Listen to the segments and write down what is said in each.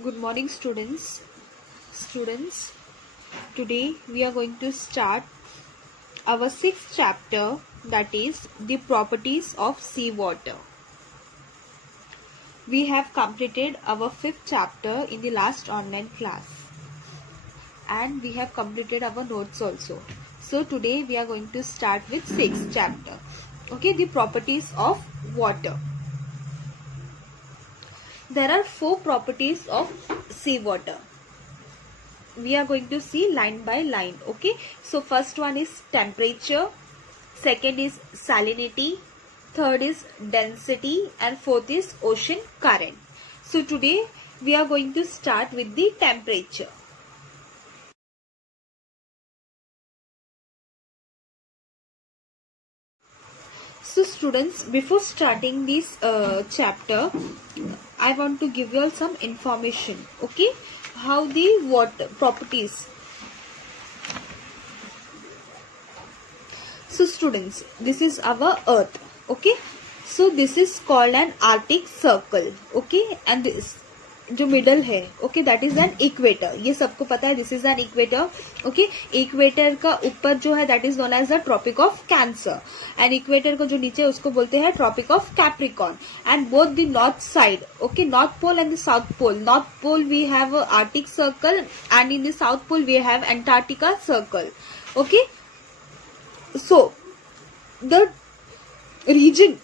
Good morning, students. Today we are going to start our sixth chapter, that is the properties of seawater. We have completed our fifth chapter in the last online class, and we have completed our notes also. So today we are going to start with sixth chapter. Okay, the properties of water. There are four properties of seawater. We are going to see line by line. Okay, so first one is temperature, second is salinity, third is density, and fourth is ocean current. So today we are going to start with the temperature. So students, before starting this chapter, I want to give you all some information. Okay, how the water properties. So students, this is our earth. Okay, so this is called an Arctic circle. Okay, and this जो middle है, okay, that is an equator. ये सबको पता है, this is an equator. Okay, equator का ऊपर जो है that is known as the tropic of Cancer, and equator को जो नीचे उसको बोलते हैं tropic of Capricorn. And both the north side, okay, north pole and the south pole. North pole we have Arctic Circle and in the south pole we have Antarctica circle. Okay, so the region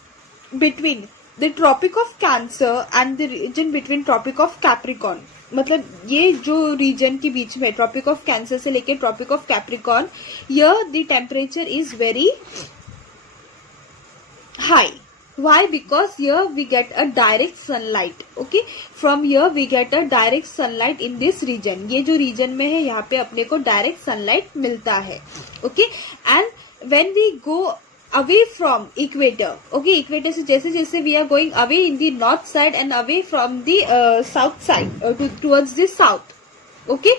between the tropic of cancer and the region between tropic of capricorn, मतलब ये जो रीजन के बीच में tropic of Cancer से लेके tropic of Capricorn, here the temperature is very high. Why? Because here we get a direct sunlight. Okay, from here we get a direct sunlight in this region. ये जो region में है यहाँ पे अपने को direct sunlight मिलता है. Okay, and when we go away from equator, okay, equator से जैसे जैसे we are going away in the north side and away from the south side towards the south, okay,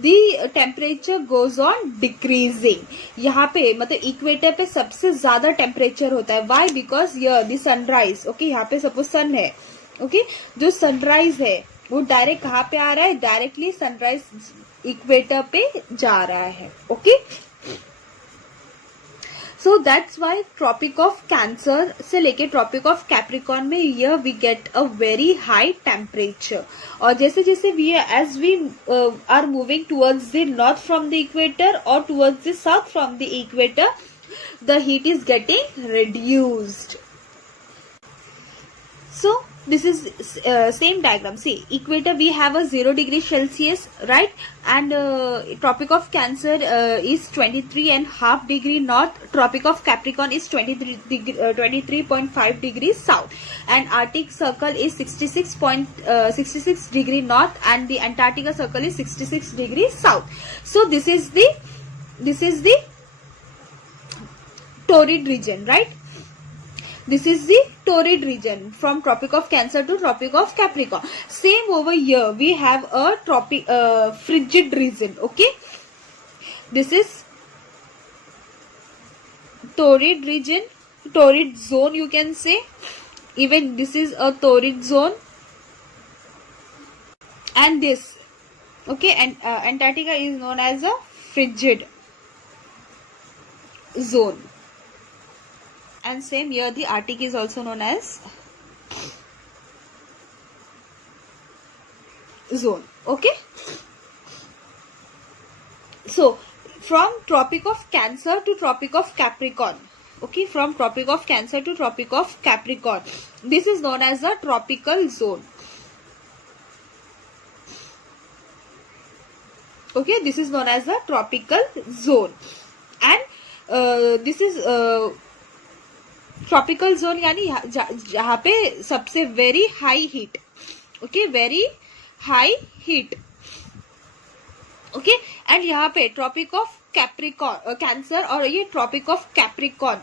the temperature goes on decreasing. यहाँ पे मतलब इक्वेटर पे सबसे ज्यादा temperature होता है. Why? Because your the sunrise, okay, यहाँ पे सपोज सन है, ओके, जो सनराइज है वो डायरेक्ट कहाँ पे आ रहा है? डायरेक्टली सनराइज इक्वेटर पे जा रहा है. Okay, so that's why Tropic of Cancer से लेके ट्रॉपिक ऑफ कैप्रिकॉर्न में ये we get a very high temperature. और जैसे जैसे we as we are moving towards the north from the equator और towards the south from the equator, the heat is getting reduced. So this is same diagram. See, equator we have a 0 degree Celsius, right? And tropic of cancer is 23.5 degree north. Tropic of capricorn is 23.5 degrees south, and arctic circle is 66 degree north, and the antarctica circle is 66 degrees south. So this is the torrid region, right? This is the torrid region from tropic of cancer to tropic of capricorn. Same over here we have a frigid region. Okay, this is torrid region, torrid zone you can say. Even this is a torrid zone, and this, okay, and Antarctica is known as a frigid zone. And same here the Arctic is also known as zone. Okay, so from tropic of cancer to tropic of capricorn, okay, from tropic of cancer to tropic of capricorn, this is known as a tropical zone. Okay, this is known as a tropical zone. And this is tropical zone यानी जहाँ पे सबसे very high heat, okay, very high heat. Okay, and यहाँ पे tropic of Capricorn cancer और ये tropic of Capricorn,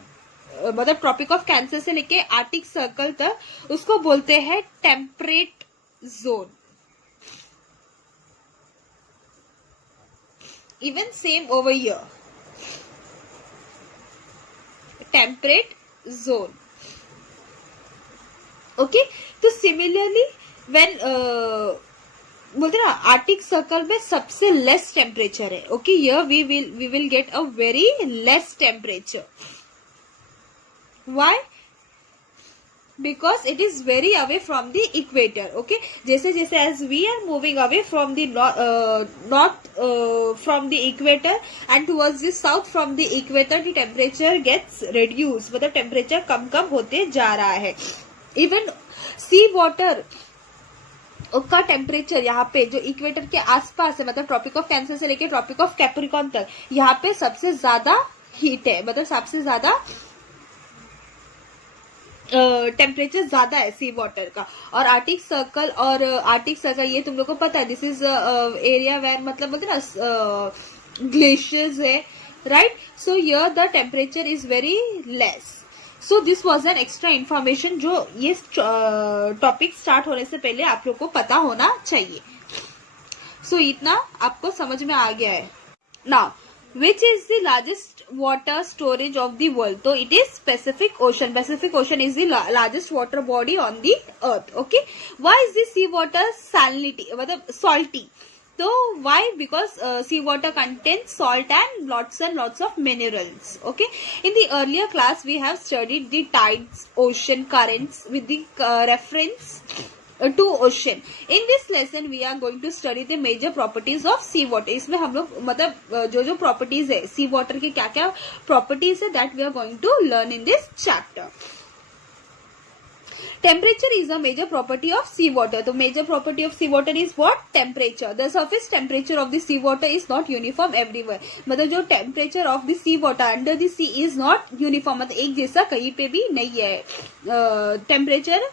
मतलब Tropic of Cancer से लेके आर्टिक सर्कल तक, उसको बोलते हैं temperate zone. Even same over here, temperate zone. Okay, so similarly when बोलते ना आर्टिक सर्कल में सबसे लेस टेम्परेचर है. Okay, here we will get a very less temperature. Why? because it is very away from the equator. Okay, जैसे जैसे as we are moving away from the north from the equator and towards the south from the equator, the temperature gets reduced. मतलब टेम्परेचर कम कम होते जा रहा है. इवन सी वाटर का टेम्परेचर यहाँ पे जो इक्वेटर के आसपास है, मतलब ट्रॉपिक ऑफ कैंसर से लेके ट्रॉपिक ऑफ कैप्रिकॉन तक, यहाँ पे सबसे ज्यादा हीट है, मतलब सबसे ज्यादा टेम्परेचर ज्यादा है सी वाटर का. और आर्टिक सर्कल ये तुम लोग को पता है, दिस इज एरिया वेयर मतलब बोलते ना ग्लेशियर्स है, right. So here the temperature is very less. So this was an extra information जो ये टॉपिक स्टार्ट होने से पहले आप लोग को पता होना चाहिए. सो इतना आपको समझ में आ गया है. Now which is the largest water storage of the world? So it is Pacific Ocean. Pacific Ocean is the largest water body on the earth. Okay, why is the sea water salinity मतलब salty? So why? Because sea water contains salt and lots of minerals. Okay, in the earlier class we have studied the tides, ocean currents with the reference to ocean. In this lesson we are going to study the major properties of sea water. इसमें हम लोग मतलब जो properties है sea water के क्या क्या properties है, that we are going to learn in this chapter. Temperature is a major property of sea water. The major property of sea water is what? Temperature. The surface temperature of the sea water is not uniform everywhere. मतलब जो temperature of the sea water under the sea is not uniform, मतलब एक जैसा कहीं पे भी नहीं है. Temperature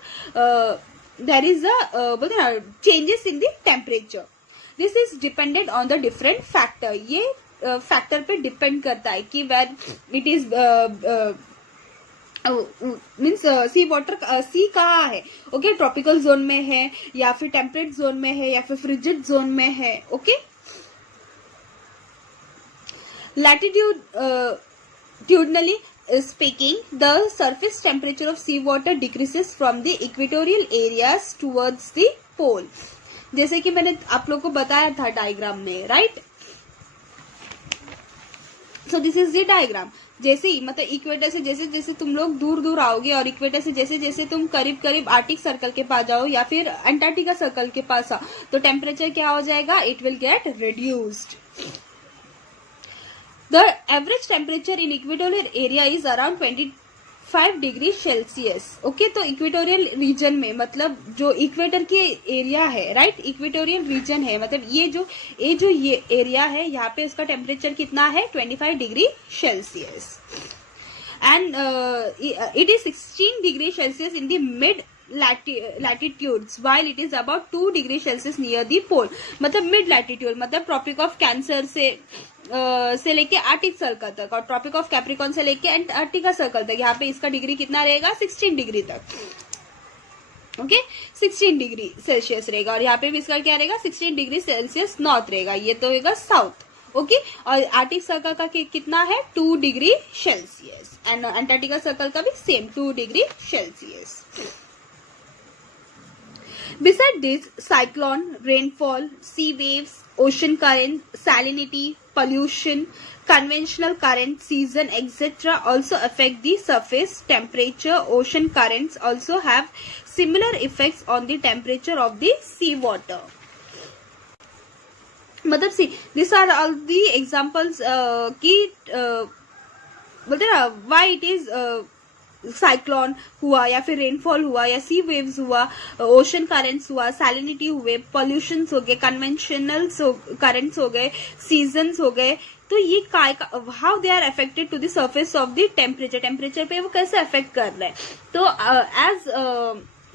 there is a changes in the temperature. This is dependent on the different factor. ये factor पे depend करता है कि when it is means sea water sea कहाँ है. ओके, ट्रॉपिकल जोन में है या फिर टेम्परेट जोन में है या फिर फ्रिजिड जोन में है. Okay, latitudinally speaking, the surface temperature of sea water decreases from the equatorial areas towards the pole. जैसे कि मैंने आप लोग को बताया था डायग्राम में, right. So this is the diagram. जैसे ही मतलब इक्वेटर से जैसे जैसे तुम लोग दूर दूर आओगे और इक्वेटर से जैसे जैसे तुम करीब करीब आर्टिक सर्कल के पास जाओ या फिर अंटार्कटिका सर्कल के पास आओ, तो टेम्परेचर क्या हो जाएगा? It will get reduced. The average temperature in equatorial area is around 25 degree Celsius. Okay, तो इक्वेटोरियल रीजन में मतलब जो इक्वेटर के एरिया है, राइट, इक्वेटोरियल रीजन है, मतलब ये एरिया है, यहाँ पे इसका टेम्परेचर कितना है? 25 degree Celsius. And it is 16 degree Celsius in the mid latitudes while it is about 2 degree Celsius near the pole. मतलब मिड लैटिट्यूड मतलब ट्रॉपिक ऑफ कैंसर से लेके आर्टिक सर्कल तक और ट्रॉपिक ऑफ कैप्रिकॉन से लेके अंटार्कटिका सर्कल तक. यहाँ पे इसका डिग्री कितना रहेगा? 16 डिग्री तक. ओके, 16 डिग्री सेल्सियस रहेगा. और यहाँ पे भी इसका क्या रहेगा? 16 डिग्री सेल्सियस नॉर्थ रहेगा. ये तो रहेगा साउथ. ओके, और आर्टिक सर्कल का कितना है? 2 degree Celsius. And Antarctica circle का भी सेम 2 degree Celsius. Besides this, cyclone, rainfall, sea waves, ocean current, salinity, pollution, conventional current, season, etc. also affect the surface temperature. Ocean currents also have similar effects on the temperature of the sea water. मतलब see, these are all the examples कि बोलते ना why it is cyclone हुआ या फिर रेनफॉल हुआ या सी वेव्स हुआ, ओशन करेंट्स हुआ, सैलिनिटी हुए, पॉल्यूशन हो गए, कन्वेंशनल करेंट्स हो गए, सीजन्स हो गए. तो ये how they are affected to the surface of the temperature पे वो कैसे अफेक्ट कर रहे हैं. तो एज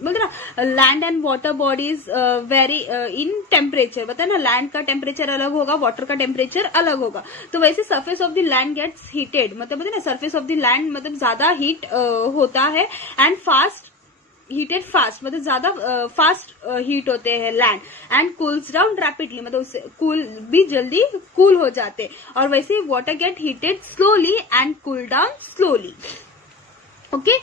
बोलते ना land and water bodies very in temperature. बता ना, लैंड का टेम्परेचर अलग होगा, वाटर का टेम्परेचर अलग होगा. तो वैसे surface of the land gets heated, मतलब बोलते ना सरफेस ऑफ द लैंड मतलब ज्यादा हीट होता है एंड हीटेड फास्ट मतलब ज्यादा फास्ट हीट होते हैं land. And cools down rapidly मतलब उससे कूल भी जल्दी कूल हो जाते. और वैसे water gate heated slowly and cool down slowly. Okay,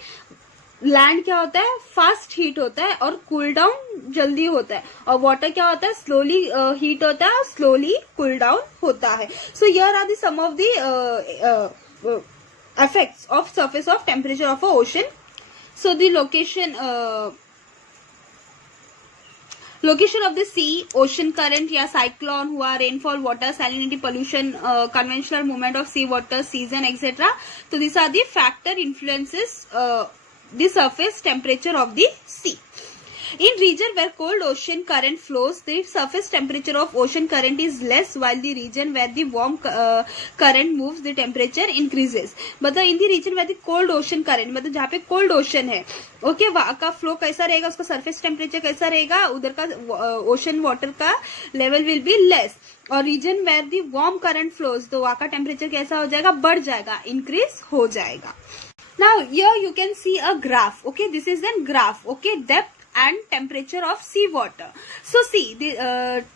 land क्या होता है, फास्ट हीट होता है और कूल डाउन जल्दी होता है, और वाटर क्या होता है, स्लोली हीट होता है और स्लोली कूल डाउन होता है. So here are the some of the effects of surface of temperature of a ocean. So the location of the sea, ocean current या cyclone हुआ, rainfall, water salinity, pollution, conventional movement of sea water, season, etc. So these are the factor influences the surface temperature of the sea. In region where cold ocean current flows, the surface temperature of ocean current is less, while the region where the warm current moves, the temperature increases. मतलब in the region where the cold ocean current, मतलब जहाँ पे cold ocean है, ओके, वहाँ का फ्लो कैसा रहेगा, उसका सरफेस टेम्परेचर कैसा रहेगा, उधर का ओशन वाटर का लेवल विल बी लेस. और region where the warm current flows, तो वहाँ का टेम्परेचर कैसा हो जाएगा, बढ़ जाएगा, इंक्रीज हो जाएगा. Now here you can see a graph. Okay, this is N graph. Okay, depth and temperature of sea water. So see the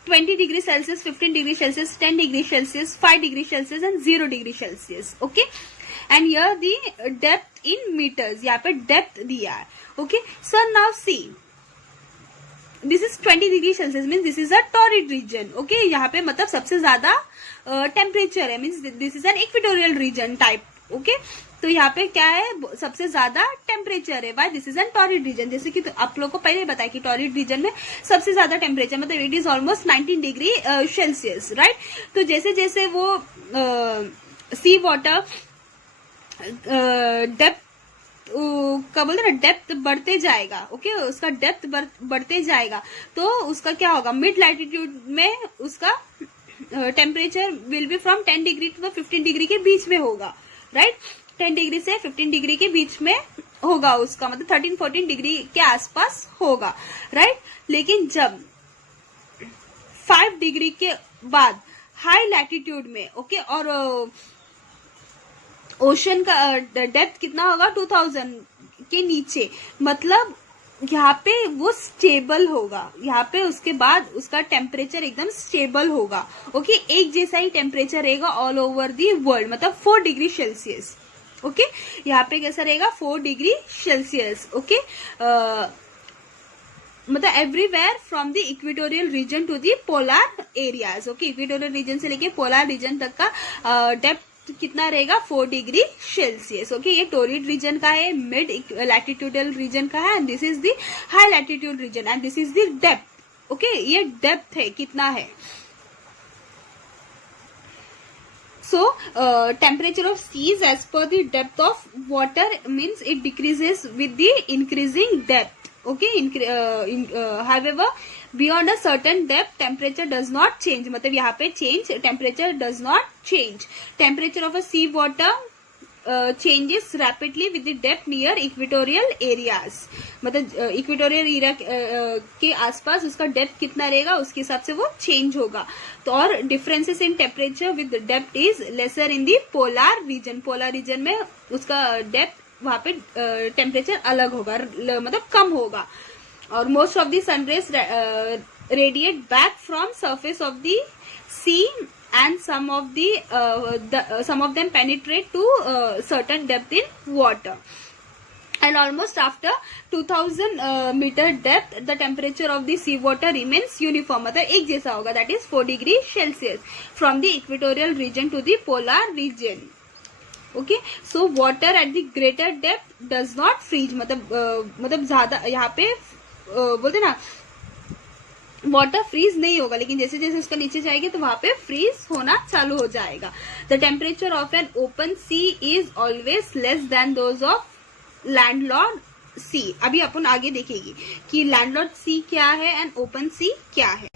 20 degree Celsius, 15 degree Celsius, 10 degree Celsius, 5 degree Celsius and 0 degree Celsius. Okay, and here the depth in meters, यहाँ पे depth दिया है. Okay, so now see, this is 20 degree Celsius, means this is a torrid region. Okay, यहाँ पे मतलब सबसे ज्यादा temperature है, means this is an equatorial region type. Okay, तो यहाँ पे क्या है, सबसे ज्यादा टेम्परेचर है. Why, this is an torrid region. जैसे कि आप लोग को पहले बताया कि टॉरिड रीजन में सबसे ज्यादा टेम्परेचर मतलब it is almost 19 degree Celsius, right. तो जैसे जैसे वो सी वाटर डेप्थ क्या बोलते हैं ना, डेप्थ बढ़ते जाएगा. ओके, उसका डेप्थ बढ़ते जाएगा तो उसका क्या होगा, मिड लैटिट्यूड में उसका temperature will be from 10 degree to 15 degree के बीच में होगा, राइट. 10 डिग्री से 15 डिग्री के बीच में होगा उसका, मतलब 13-14 डिग्री के आसपास होगा, राइट. लेकिन जब 5 डिग्री के बाद हाई लैटिट्यूड में, ओके, और ओशन का डेप्थ कितना होगा, 2000 के नीचे, मतलब यहाँ पे वो स्टेबल होगा. यहाँ पे उसके बाद उसका टेम्परेचर एकदम स्टेबल होगा. ओके, एक जैसा ही टेम्परेचर रहेगा ऑल ओवर दी वर्ल्ड, मतलब 4 डिग्री सेल्सियस. ओके, यहाँ पे कैसा रहेगा, 4 डिग्री सेल्सियस. ओके, मतलब everywhere from the equatorial region to the polar areas. Okay, equatorial region से लेके पोलर रीजन तक का डेप्थ कितना रहेगा, 4 डिग्री सेल्सियस. ओके, ये टोरिड रीजन का है, मिड लैटिट्यूडल रीजन का है, and this is the high latitude region, and this is the depth. Okay, ये डेप्थ है, कितना है. So temperature of seas as per the depth of water means it decreases with the increasing depth. Okay, however beyond a certain depth temperature does not change. मतलब यहाँ पे change, temperature does not change. Temperature of a sea water changes rapidly with the depth near equatorial areas. मतलब equatorial area के आसपास उसका डेप्थ कितना रहेगा, उसके हिसाब से वो चेंज होगा. तो और differences in temperature with depth is lesser in the polar region. Polar region में उसका डेप्थ वहां पे टेम्परेचर अलग होगा, मतलब कम होगा. और most of the sunrays radiate back from surface of the sea and some of them penetrate to certain depth in water, and almost after 2000 meter depth the temperature of the sea water remains uniform, मतलब एक जैसा होगा, that is 4 degree Celsius from the equatorial region to the polar region. Okay, so water at the greater depth does not freeze. मतलब ज्यादा यहाँ पे बोलते ना वाटर फ्रीज नहीं होगा, लेकिन जैसे जैसे उसका नीचे जाएगी तो वहां पे फ्रीज होना चालू हो जाएगा. The temperature of an open sea is always less than those of landlord sea. अभी अपन आगे देखेगी कि लैंडलॉर्ड सी क्या है एंड ओपन सी क्या है.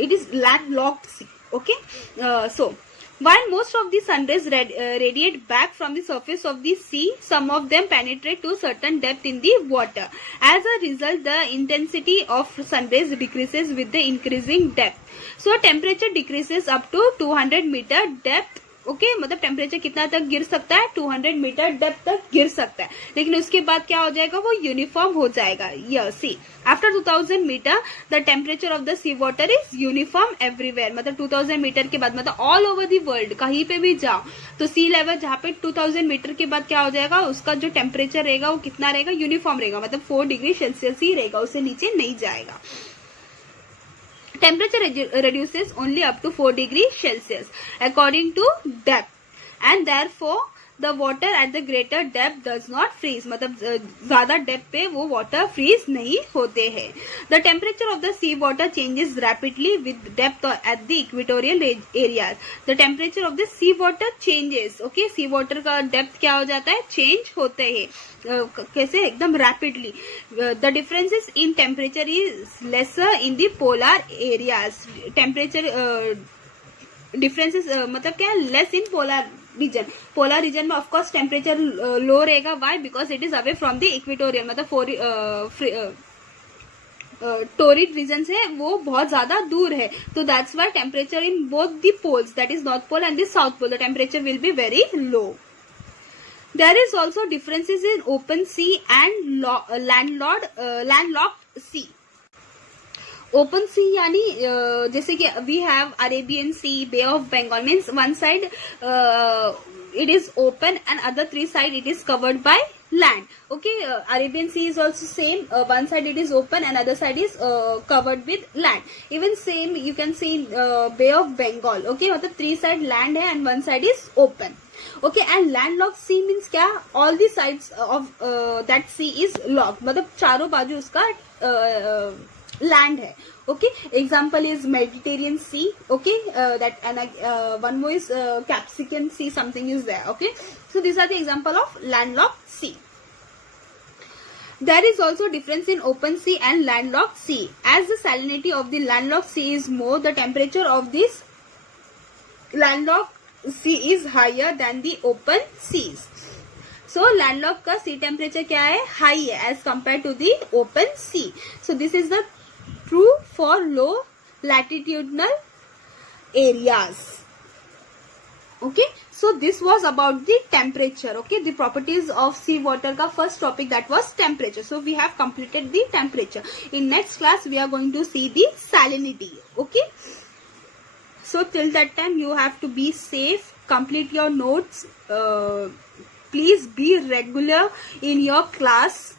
It is landlocked sea. Okay, so while most of the sun rays radiate back from the surface of the sea, some of them penetrate to certain depth in the water. As a result, the intensity of sun rays decreases with the increasing depth. So temperature decreases up to 200 meter depth okay मतलब टेम्परेचर कितना तक गिर सकता है, 200 metre depth तक गिर सकता है, लेकिन उसके बाद क्या हो जाएगा, वो यूनिफॉर्म हो जाएगा। Sea after 2000 metre the temperature of the sea water is uniform everywhere, मतलब 2000 मीटर के बाद मतलब ऑल ओवर दी वर्ल्ड कहीं पे भी जाओ तो सी लेवल जहाँ पे 2000 मीटर के बाद क्या हो जाएगा, उसका जो टेम्परेचर रहेगा वो कितना रहेगा, यूनिफॉर्म रहेगा, मतलब 4 डिग्री सेल्सियस ही रहेगा, उससे नीचे नहीं जाएगा। Temperature reduces only up to 4 degrees Celsius according to depth, and therefore the water at the greater depth does not freeze, मतलब ज्यादा डेप्थ पे वो वाटर फ्रीज नहीं होते हैं। The temperature of the sea water changes rapidly with depth at the equatorial areas. The temperature of the sea water changes, okay, sea water का depth क्या हो जाता है, चेंज होते हैं, कैसे, एकदम rapidly. The differences in temperature is lesser in the polar areas, temperature differences मतलब क्या, less in polar region. Polar region में ऑफकोर्स टेम्परेचर लो रहेगा, why, because it is away from the equatorial, मतलब torrid region से वो बहुत ज्यादा दूर है, तो that's why temperature in both the poles, that is north pole and the south pole, the temperature will be very low. There is also differences in open sea and landlocked sea. Open sea यानी जैसे कि we have Arabian Sea, Bay of Bengal, means one side it is open and other 3 side it is covered by land. Okay, Arabian Sea is also same, one side it is open and other side is covered with land. Even same you can see Bay of Bengal. Okay, मतलब 3 side land है and 1 side is open. Okay, and landlocked sea means क्या, all the sides of that sea is locked, मतलब चारों बाजू उसका land है। Okay, example is Mediterranean Sea. Okay, that and one more is Caspian Sea, something is there. Okay, so these are the example of landlocked sea. There is also difference in open sea and landlocked sea. As the salinity of the landlocked sea is more, the temperature of this landlocked sea is higher than the open seas. So landlocked का sea temperature क्या है, high है as compared to the open sea. So this is the true for low latitudinal areas. Okay, so this was about the temperature. Okay, the properties of sea water का first topic, that was temperature. So we have completed the temperature. In next class we are going to see the salinity. Okay, so till that time you have to be safe, complete your notes, please be regular in your class.